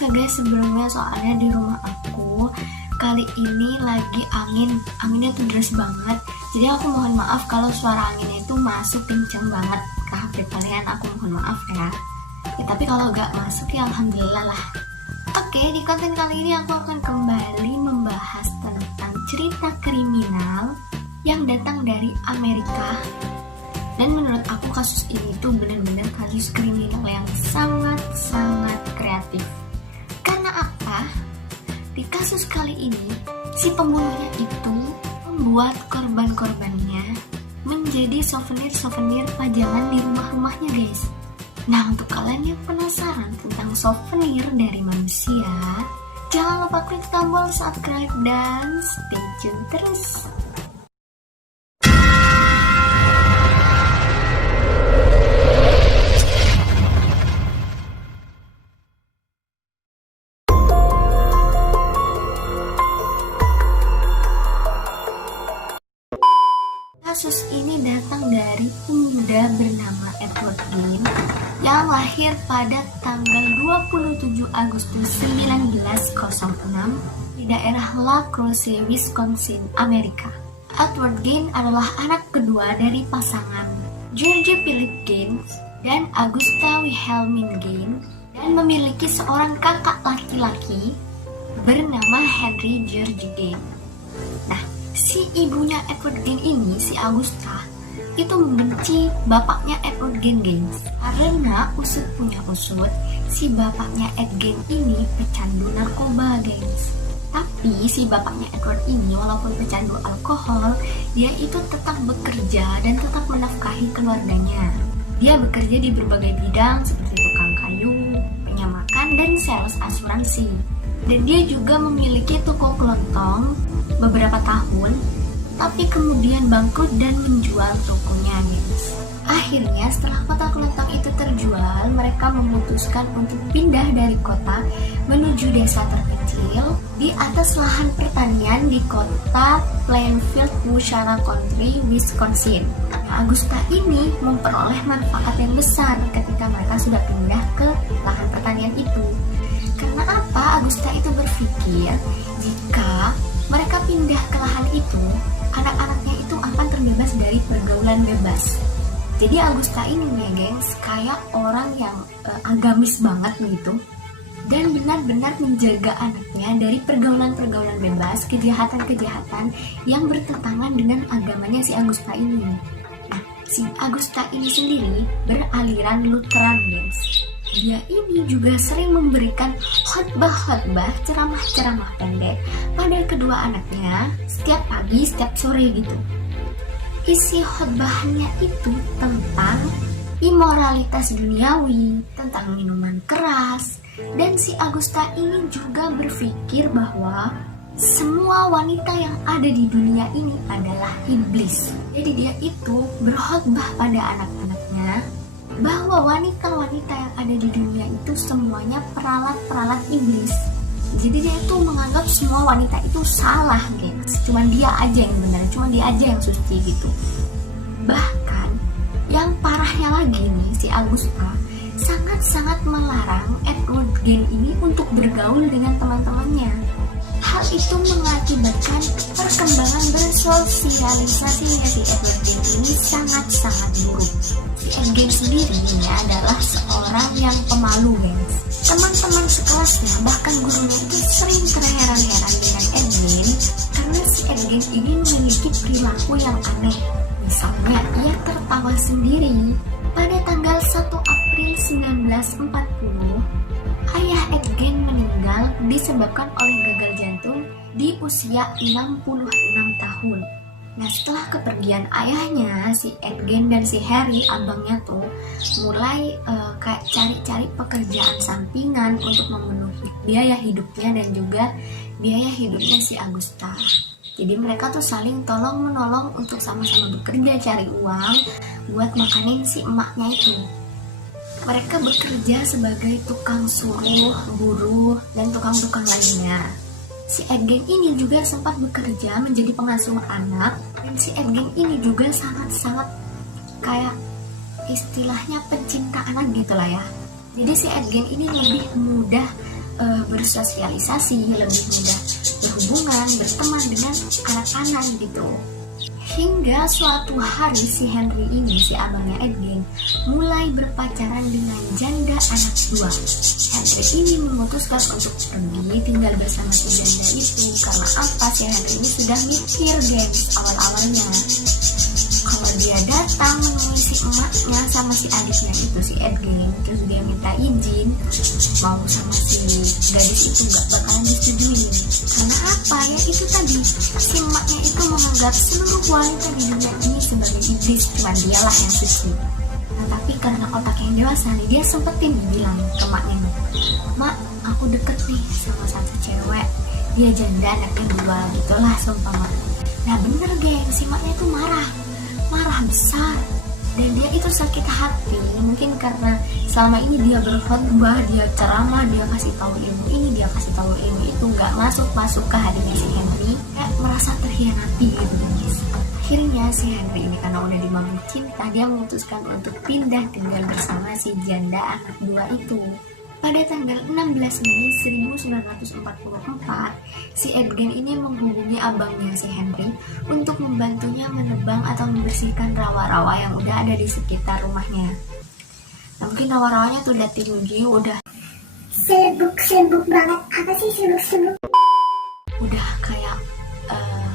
Maaf ya guys sebelumnya, soalnya di rumah aku kali ini lagi anginnya tuh deras banget. Jadi aku mohon maaf kalau suara anginnya itu masuk kenceng banget ke HP kalian, aku mohon maaf ya. Tapi kalau gak masuk ya alhamdulillah lah. Oke, di konten kali ini aku akan kembali membahas tentang cerita kriminal yang datang dari Amerika. Dan menurut aku kasus ini tuh benar-benar kasus kriminal yang sangat-sangat kreatif. Karena apa? Di kasus kali ini, si pembunuhnya itu membuat korban-korbannya menjadi souvenir-souvenir pajangan di rumah-rumahnya guys. Nah, untuk kalian yang penasaran tentang souvenir dari manusia, jangan lupa klik tombol subscribe dan stay tune terus. Kasus ini datang dari pemuda bernama Edward Gein yang lahir pada tanggal 27 Agustus 1906 di daerah La Crosse, Wisconsin, Amerika. Edward Gein adalah anak kedua dari pasangan George Philip Gein dan Augusta Wilhelmine Gein dan memiliki seorang kakak laki-laki bernama Henry George Gein. Nah, si ibunya Edward Gein ini, si Augusta, itu membenci bapaknya Edward Gein karena usut punya usut, si bapaknya Ed Gein ini pecandu narkoba guys. Tapi si bapaknya Edward ini walaupun pecandu alkohol, dia itu tetap bekerja dan tetap menafkahi keluarganya. Dia bekerja di berbagai bidang seperti tukang kayu, penyamakan, dan sales asuransi. Dan dia juga memiliki toko kelontong beberapa tahun, tapi kemudian bangkrut dan menjual tokonya guys. Akhirnya setelah kota kelontong itu terjual, mereka memutuskan untuk pindah dari kota menuju desa terkecil di atas lahan pertanian di kota Plainfield, Waushara County, Wisconsin. Nah, Augusta ini memperoleh manfaat yang besar ketika mereka sudah pindah ke lahan pertanian itu. Karena apa? Augusta itu berpikir jika mereka pindah ke lahan itu, anak-anaknya itu akan terbebas dari pergaulan bebas. Jadi Augusta ini ya gengs, kayak orang yang agamis banget gitu, dan benar-benar menjaga anaknya dari pergaulan-pergaulan bebas, kejahatan-kejahatan yang bertentangan dengan agamanya si Augusta ini. Nah, si Augusta ini sendiri beraliran Lutheran gengs. Dia ini juga sering memberikan khotbah-khotbah, ceramah-ceramah pendek pada kedua anaknya setiap pagi, setiap sore gitu. Isi khotbahnya itu tentang imoralitas duniawi, tentang minuman keras, dan si Augusta ini juga berpikir bahwa semua wanita yang ada di dunia ini adalah iblis. Jadi dia itu berkhotbah pada anak-anaknya bahwa wanita-wanita yang ada di dunia itu semuanya peralat-peralat iblis. Jadi dia itu menganggap semua wanita itu salah guys, cuman dia aja yang benar, cuman dia aja yang suci gitu. Bahkan yang parahnya lagi nih, si Augusta sangat-sangat melarang Edward Gein ini untuk bergaul dengan teman-temannya. Hal itu mengakibatkan perkembangan bersosialisasinya si Edward Gein ini sangat-sangat buruk. Si Ed Gein sendiri ini adalah seorang yang pemalu guys. Teman-teman sekelasnya bahkan gurunya itu sering terheran-heran dengan Ed Gein karena si Ed Gein ini memiliki perilaku yang aneh. Misalnya ia tertawa sendiri. Pada tanggal 1 April 1940, ayah Ed Gein meninggal disebabkan oleh gagal jantung di usia 66 tahun. Nah, setelah kepergian ayahnya, si Ed Gein dan si Harry, abangnya tuh mulai kayak cari-cari pekerjaan sampingan untuk memenuhi biaya hidupnya dan juga biaya hidupnya si Augusta. Jadi mereka tuh saling tolong-menolong untuk sama-sama bekerja cari uang buat makanin si emaknya itu. Mereka bekerja sebagai tukang suruh, buruh, dan tukang-tukang lainnya. Si Ed Gein ini juga sempat bekerja menjadi pengasuh anak, dan si Ed Gein ini juga sangat-sangat kayak istilahnya pencinta anak gitu lah ya. Jadi si Ed Gein ini lebih mudah bersosialisasi, lebih mudah berhubungan, berteman dengan anak-anak gitu. Hingga suatu hari si Henry ini, si abangnya Edgen, mulai berpacaran dengan janda anak dua. Henry ini memutuskan untuk pergi tinggal bersama si janda itu. Karena apa? Si Henry ini sudah mikir, gengs, awal-awalnya kalau dia datang menemui si emaknya sama si adiknya itu, si Edgen, terus dia minta izin mau sama si gadis itu, gak bakalan disetujui. Karena apa ya, itu tadi si emaknya itu menganggap seluruh wanita di dunia ini sebagai iblis, cuma dialah yang suci. Nah tapi karena otaknya yang dewasa nih, dia sempetin bilang ke emaknya, "Mak, aku deket nih sama satu cewek, dia janda anaknya dua," gitulah seumpama. Nah bener geng, si emaknya itu marah besar, dan dia itu sakit hati. Mungkin karena selama ini dia berkhotbah, dia ceramah, dia kasih tahu ilmu ini, dia kasih tahu ilmu itu, nggak masuk ke hatinya si Henry, kayak merasa terhianati gitu guys. Akhirnya si Henry ini karena udah dimabuk cinta, dia memutuskan untuk pindah tinggal bersama si janda anak dua itu. Pada tanggal 16 Mei 1944, si Edgen ini menghubungi abangnya si Henry untuk membantunya menebang atau membersihkan rawa-rawa yang udah ada di sekitar rumahnya. Nah, mungkin rawa-rawanya tuh udah tinggi, udah selebuk banget. Apa sih selebuk? Udah kayak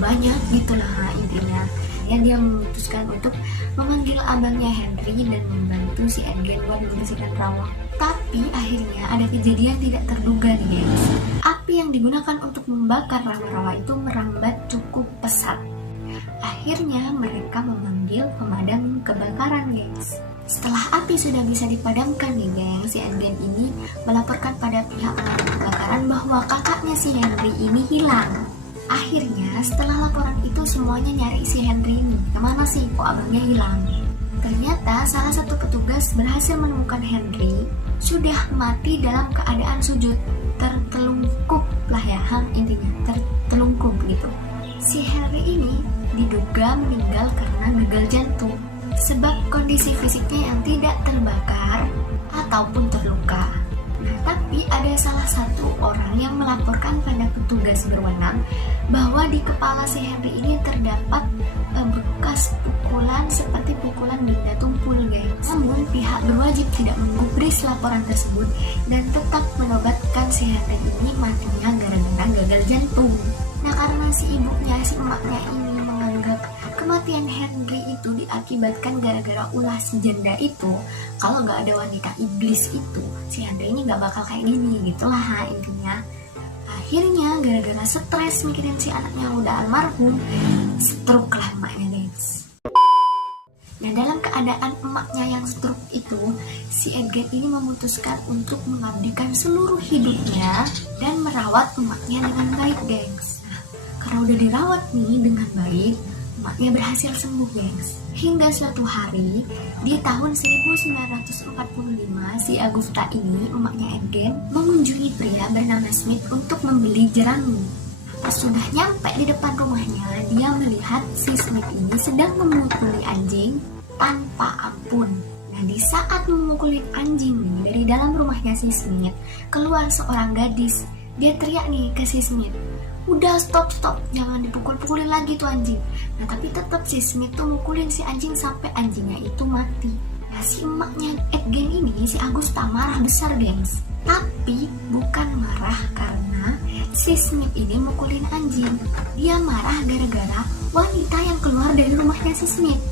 banyak gitu lah intinya. Ya, dia memutuskan untuk memanggil abangnya Henry dan membantu si Edgen buat membersihkan rawa. Tapi akhirnya ada kejadian tidak terduga nih guys. Api yang digunakan untuk membakar rawa-rawa itu merambat cukup pesat. Akhirnya mereka memanggil pemadam kebakaran guys. Setelah api sudah bisa dipadamkan nih geng, si Edgen ini melaporkan pada pihak pemadam kebakaran bahwa kakaknya si Henry ini hilang. Akhirnya setelah laporan itu semuanya nyari si Henry ini. Kemana sih kok abangnya hilang? Ternyata salah satu petugas berhasil menemukan Henry sudah mati dalam keadaan sujud, tertelungkup lah ya, intinya tertelungkup gitu. Si Henry ini diduga meninggal karena gagal jantung sebab kondisi fisiknya yang tidak terbakar ataupun terluka. Nah, tapi ada salah satu orang yang melaporkan pada petugas berwenang bahwa di kepala si Henry ini terdapat bekas pukulan seperti pukulan benda tumpul guys. Namun pihak berwajib tidak menggubris laporan tersebut dan tetap menobatkan si Henry ini matinya gara-gara gagal jantung. Nah karena si ibunya, si emaknya ini menganggap kematian Henry itu diakibatkan gara-gara ulah si janda itu, kalau gak ada wanita iblis itu, si Henry ini gak bakal kayak gini gitulah intinya. Akhirnya gara-gara stres mikirin si anaknya udah almarhum, stroke lah emaknya guys. Nah dalam keadaan emaknya yang stroke itu, si Edgen ini memutuskan untuk mengabdikan seluruh hidupnya dan merawat emaknya dengan baik gengs. Nah karena udah dirawat nih dengan baik, emaknya berhasil sembuh gengs. Hingga suatu hari di tahun 1945, si Augusta ini, emaknya Edgen, mengunjungi pria bernama Smith untuk membeli jerami. Pas sudah nyampe di depan rumahnya, dia melihat si Smith ini sedang memukuli anjing tanpa ampun. Nah di saat memukuli anjing nih, dari dalam rumahnya si Smith keluar seorang gadis. Dia teriak nih ke si Smith, "Udah stop, jangan dipukul-pukulin lagi tuh anjing." Nah tapi tetap si Smith tuh mukulin si anjing sampai anjingnya itu mati. Nah si emaknya Edgen ini, si Augusta, marah besar gengs. Tapi bukan marah karena si Smith ini mukulin anjing. Dia marah gara-gara wanita yang keluar dari rumahnya si Smith.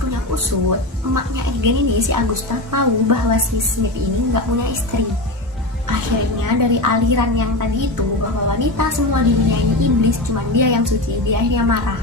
Punya usut, emaknya Edgen ini, si Augusta, tahu bahwa si Smith ini nggak punya istri. Akhirnya dari aliran yang tadi itu bahwa wanita semua di dunia ini iblis, cuma dia yang suci, dia akhirnya marah.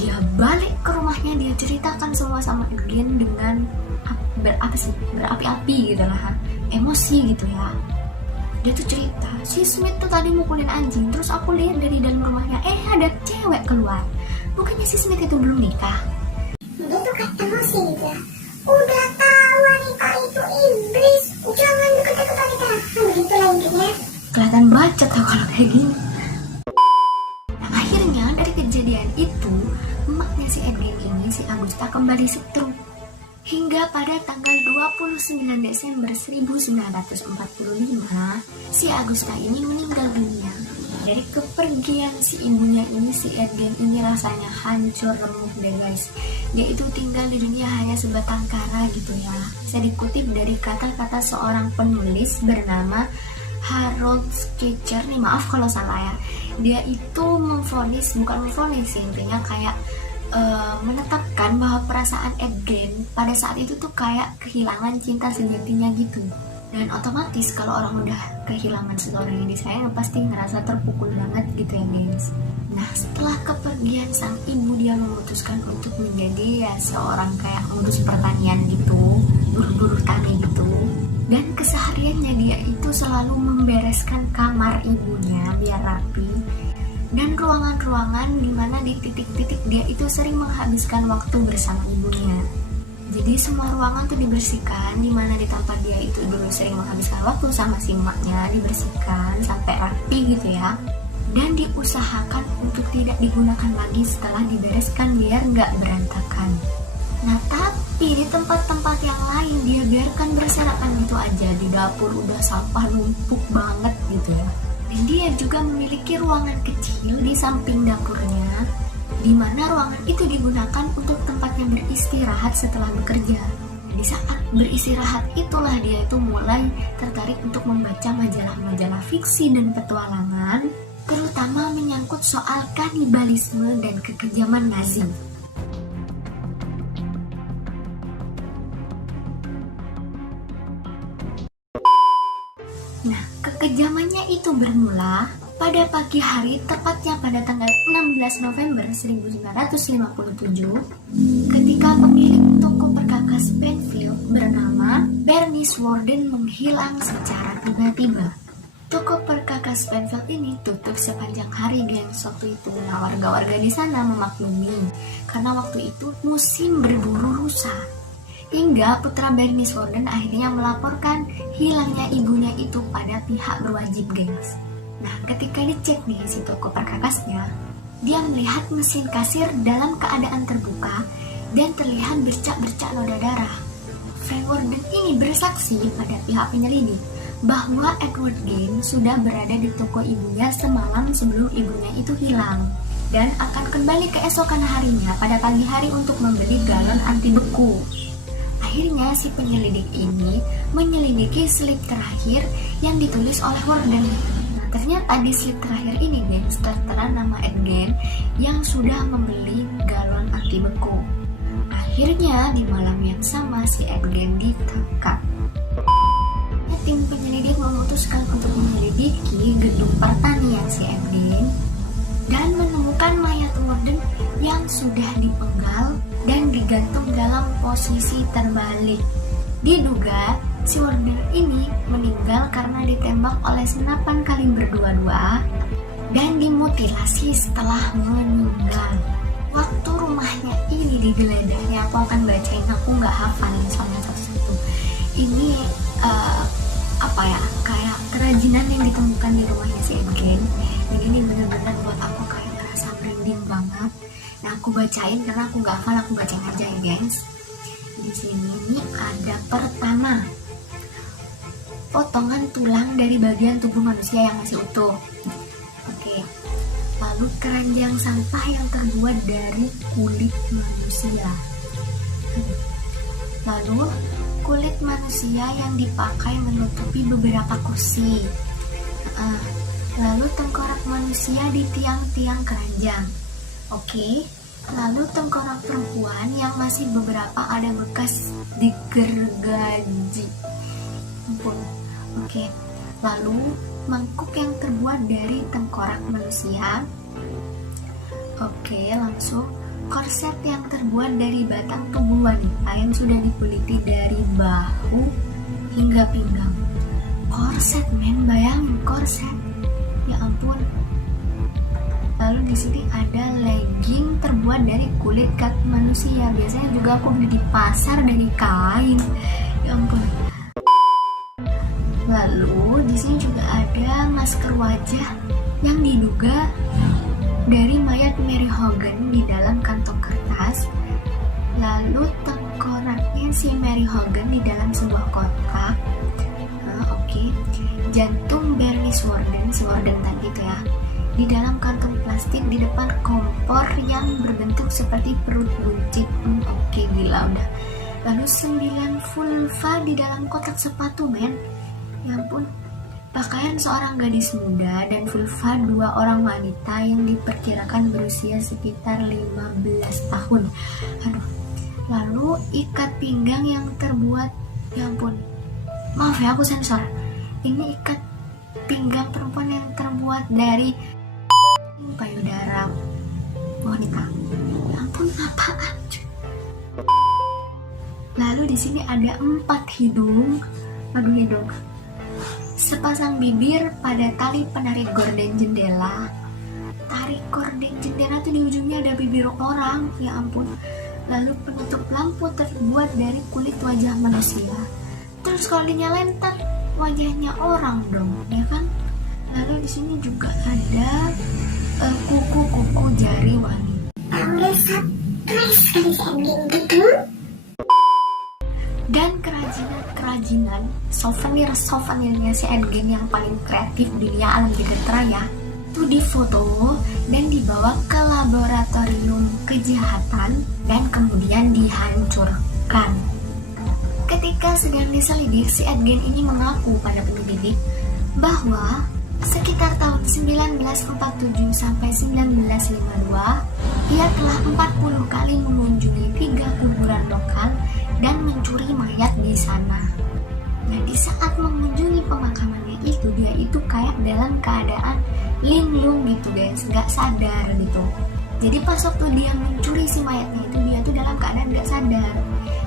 Dia balik ke rumahnya, dia ceritakan semua sama Edgen dengan berapi-api gitu lah, emosi gitu ya. Dia tuh cerita, si Smith tuh tadi mukulin anjing, terus aku lihat dari dalam rumahnya, ada cewek keluar. Bukannya si Smith itu belum nikah? Dia tuh kayak emosi gitu ya. Udah tahu wanita itu iblis, jangan deket-deket wanita. Nah begitulah intinya. Kelihatan bacot tau kalau kayak gini. Nah akhirnya dari kejadian itu, emaknya si Edgen ini, si Augusta, kembali stroke. Hingga pada tanggal 29 Desember 1945, si Agusta ini meninggal dunia. Dari kepergian si ibunya ini, si Edgen ini rasanya hancur remuk deh guys. Dia itu tinggal di dunia hanya sebatang kara gitu ya. Bisa dikutip dari kata-kata seorang penulis bernama Harold Sketcher nih, maaf kalau salah ya. Dia itu bukan memvonis sih, intinya kayak menetapkan bahwa perasaan Edgen pada saat itu tuh kayak kehilangan cinta sejatinya gitu. Dan otomatis kalau orang udah kehilangan seseorang yang disayang pasti ngerasa terpukul banget gitu ya guys. Nah, setelah kepergian sang ibu, dia memutuskan untuk menjadi ya seorang kayak ngurus pertanian gitu, buruh-buruh tani gitu. Dan kesehariannya dia itu selalu membereskan kamar ibunya biar rapi, dan ruangan-ruangan dimana di titik-titik dia itu sering menghabiskan waktu bersama ibunya. Jadi semua ruangan tuh dibersihkan, dimana di tempat dia itu dulu sering menghabiskan waktu sama si emaknya, dibersihkan sampai rapi gitu ya. Dan diusahakan untuk tidak digunakan lagi setelah dibereskan biar nggak berantakan. Nah, tapi di tempat-tempat yang lain dia biarkan berserakan gitu aja. Di dapur udah sampah numpuk banget gitu ya. Dan dia juga memiliki ruangan kecil di samping dapurnya, di mana ruangan itu digunakan untuk tempatnya beristirahat setelah bekerja. Di saat beristirahat itulah dia itu mulai tertarik untuk membaca majalah-majalah fiksi dan petualangan, terutama menyangkut soal kanibalisme dan kekejaman Nazi. Nah, kekejamannya itu bermula pada pagi hari, tepatnya pada tanggal 16 November 1957, ketika pemilik toko perkakas Penfield bernama Bernice Warden menghilang secara tiba-tiba. Toko perkakas Penfield ini tutup sepanjang hari, gengs, waktu itu. Nah, warga-warga di sana memaklumi karena waktu itu musim berburu rusa. Hingga putra Bernice Warden akhirnya melaporkan hilangnya ibunya itu pada pihak berwajib, gengs. Nah, ketika dicek di si toko perkakasnya, dia melihat mesin kasir dalam keadaan terbuka dan terlihat bercak-bercak noda darah. Frank Warden ini bersaksi pada pihak penyelidik bahwa Edward Gein sudah berada di toko ibunya semalam sebelum ibunya itu hilang, dan akan kembali keesokan harinya pada pagi hari untuk membeli galon anti beku. Akhirnya si penyelidik ini menyelidiki slip terakhir yang ditulis oleh Warden. Nah, ternyata di slip terakhir ini, gengs, tertera nama Edgen yang sudah membeli galon anti beku. Akhirnya di malam yang sama si Edgen ditangkap. Tim penyelidik memutuskan untuk menyelidiki gedung pertanian si Edgen dan menemukan mayat Warden yang sudah dipenggal dan digantung dalam posisi terbalik. Diduga si Warden ini meninggal karena ditembak oleh senapan kaliber 22 dan dimutilasi setelah meninggal. Waktu rumahnya ini digeledah, aku akan bacain, aku nggak hafalin soalnya satu-satu. Ini kayak kerajinan yang ditemukan di rumahnya si Edgen. Dan ini benar-benar buat aku kayak ngerasa merinding banget. Nah, aku bacain karena aku nggak hafal, aku bacain aja ya guys. Di sini nih ada pertama, potongan tulang dari bagian tubuh manusia yang masih utuh. Oke. Lalu keranjang sampah yang terbuat dari kulit manusia. Lalu kulit manusia yang dipakai menutupi beberapa kursi. Lalu tengkorak manusia di tiang-tiang keranjang. Oke. Lalu tengkorak perempuan yang masih beberapa ada bekas digergaji. Ampun. Oke. Lalu mangkuk yang terbuat dari tengkorak manusia. Oke, langsung korset yang terbuat dari batang tubuh wanita yang sudah dikuliti dari bahu hingga pinggang. Korset, men, bayangin korset. Ya ampun. Lalu di sini ada legging terbuat dari kulit kaki manusia. Biasanya juga aku beli di pasar dari kain. Ya ampun. Lalu di sini juga ada masker wajah yang diduga dari mayat Mary Hogan di dalam kantong kertas. Lalu tengkoraknya si Mary Hogan di dalam sebuah kotak. Jantung Bernice Warden tadi itu ya, di dalam kantong plastik di depan kompor yang berbentuk seperti perut buncit. Gila udah. Lalu 9 vulva di dalam kotak sepatu, men. Ya ampun. Pakaian seorang gadis muda dan vulva 2 orang wanita yang diperkirakan berusia sekitar 15 tahun. Aduh. Lalu ikat pinggang yang terbuat, ya ampun. Maaf ya, aku sensor. Ini ikat pinggang perempuan yang terbuat dari payudara wanita. Ya ampun, apaan? Lalu di sini ada 4 hidung. Hidung. Sepasang bibir pada tali penarik gorden jendela. Tarik gorden jendela tuh di ujungnya ada bibir orang. Ya ampun. Lalu penutup lampu terbuat dari kulit wajah manusia. Terus kalau dinyalain ntar wajahnya orang dong, ya kan? Lalu di sini juga ada kuku-kuku jari wanita. Dan kerajinan souvenirnya si Endgame yang paling kreatif di dunia alam jagat raya itu difoto dan dibawa ke laboratorium kejahatan dan kemudian dihancurkan. Ketika sedang diselidik, si Endgame ini mengaku pada penyidik bahwa sekitar tahun 1947 sampai 1952 ia telah 40 kali mengunjungi 3 kuburan lokal dan mencuri mayat di sana. Nah, di saat mengunjungi pemakamannya itu, dia itu kayak dalam keadaan linglung gitu guys, nggak sadar gitu. Jadi pas waktu dia mencuri si mayatnya itu, dia tuh dalam keadaan nggak sadar.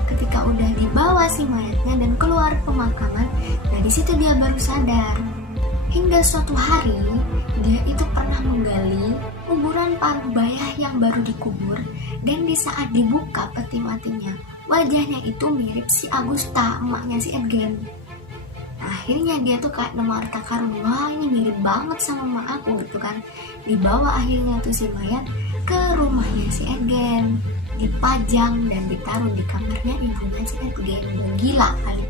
Ketika udah dibawa si mayatnya dan keluar pemakaman, nah di situ dia baru sadar. Hingga suatu hari, dia itu pernah menggali kuburan Parubaya yang baru dikubur, dan di saat dibuka peti matinya, wajahnya itu mirip si Agusta, emaknya si Edgen. Akhirnya dia tuh kayak nemu harta karun, wah ini mirip banget sama emak aku gitu kan. Dibawa akhirnya tuh si mayat ke rumahnya si Edgen, dipajang dan ditaruh di kamarnya ibunya si Edgen. Gila kali.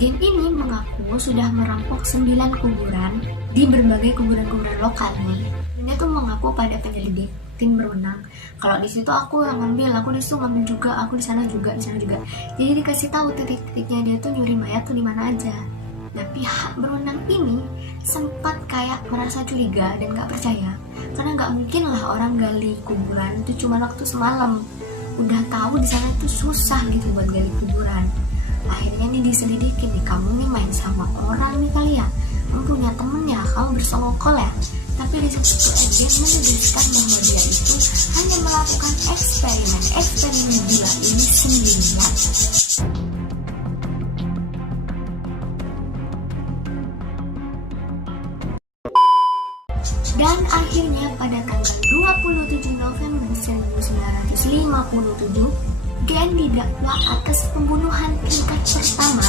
Gen ini mengaku sudah merampok 9 kuburan di berbagai kuburan-kuburan lokal nih. Dia tuh mengaku pada penyelidik tim berwenang, kalau di situ aku yang ngambil, aku di situ ngambil juga, aku di sana juga, di sana juga. Jadi dikasih tahu titik-titiknya dia tuh nyuri mayat tuh di mana aja. Nah, pihak berwenang ini sempat kayak merasa curiga dan gak percaya, karena gak mungkin lah orang gali kuburan itu cuma waktu semalam. Udah tahu di sana itu susah gitu buat gali kuburan. Akhirnya nih diselidikin nih, kamu nih main sama orang nih kali ya, kamu punya temen ya, kamu bersekongkol ya. Tapi di situ dia menyebutkan bahwa dia itu hanya melakukan eksperimen gila ini sendirian. Dan akhirnya pada tanggal 27 November 1957, Gen didakwa atas pembunuhan tingkat pertama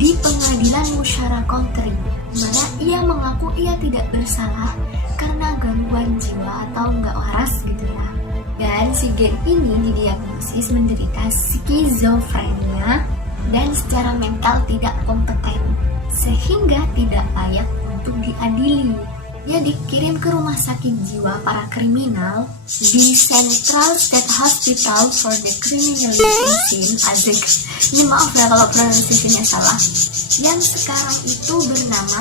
di pengadilan Musyawarah Country, di mana ia mengaku ia tidak bersalah karena gangguan jiwa atau nggak waras gitu ya. Dan si Gen ini didiagnosis menderita skizofrenia dan secara mental tidak kompeten, sehingga tidak layak untuk diadili. Dia dikirim ke rumah sakit jiwa para kriminal di Central State Hospital for the Criminally Insane. Asik. Ini maaf ya kalau pronunciation-nya salah. Yang sekarang itu bernama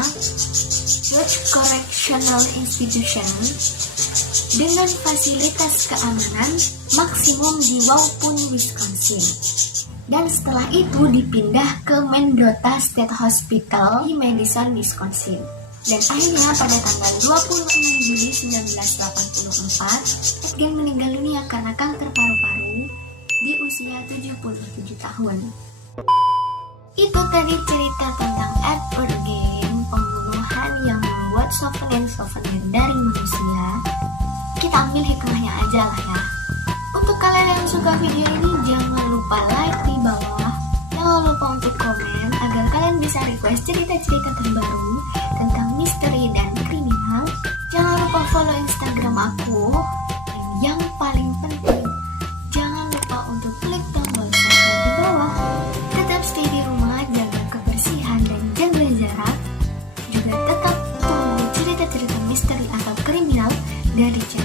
Lodge Correctional Institution dengan fasilitas keamanan maksimum di Waupun, Wisconsin. Dan setelah itu dipindah ke Mendota State Hospital di Madison, Wisconsin. Dan akhirnya pada tanggal 26 Juli 1984, Edgen meninggal dunia karena kanker paru-paru di usia 77 tahun. Itu tadi cerita tentang Edward Gen, pembunuhan yang membuat souvenir dari manusia. Kita ambil hikmahnya aja lah ya. Untuk kalian yang suka video ini, jangan lupa like di bawah. Jangan lupa untuk komen agar kalian bisa request cerita-cerita terbaru tentang misteri dan kriminal. Jangan lupa follow Instagram aku. Dan yang paling penting, jangan lupa untuk klik tombol bawah. Tetap stay di rumah, jaga kebersihan dan jaga jarak. Juga tetap tunggu cerita-cerita misteri atau kriminal dari channel